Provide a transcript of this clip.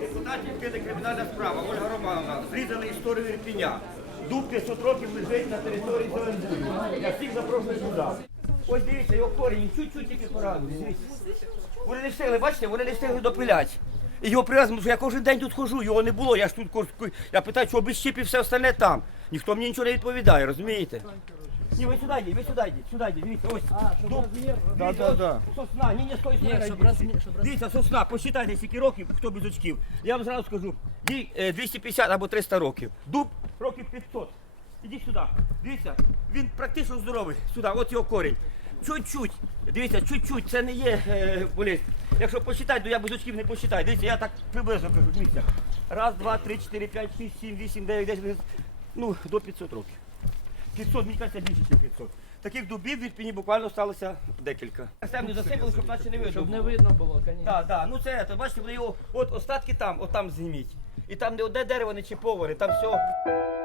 Депутаті вкине кримінальна справа. Ольга Романовна. Зрізали історію Ірпіня. Дуб 500 років лежить на території Зеленбургу. Я всіх запрошую сюди. Ось дивіться, його корінь чуть-чуть тільки поранений. Вони не встигли, бачите, вони не встигли допиляти. І його привезли, що я кожен день тут хожу, його не було. Я ж тут я питаю, чого без щипів все остальне там. Ніхто мені нічого не відповідає, розумієте? Ні, ви сюди йдіть, ви сюди йдіть, сюди йдіть, дивіться, ось. дуб. Да, да, ось Сосна, ні, ні, стой, стой. Ні, щоб розмір- щоб розмір. Дивіться, сосна, посчитайте, скільки років, хто без очків. Я вам зразу скажу, їй е, 250 або 300 років. Дуб років 500. Ідіть сюди. Дивіться, він практично здоровий. Сюди, от його корінь. Чуть-чуть. Дивіться, чуть-чуть, це не є е, болезнь. Якщо посчитати, то я без очків не посчитаю. Дивіться, я так приблизно кажу, дивіться. Раз, два, три, чотири, п'ять, шість, сім, вісім, дев'ять, десять, ну, до 500 років. 500, мені кажеться, більше, ніж 500. Таких дубів в Ірпіні буквально сталося декілька. Землю засипали, щоб наче не видно. Щоб не було. видно було, звісно. Так, так, ну це, то, бачите, вони його, от остатки там, от там зніміть. І там не одне дерево не чіповане, там все.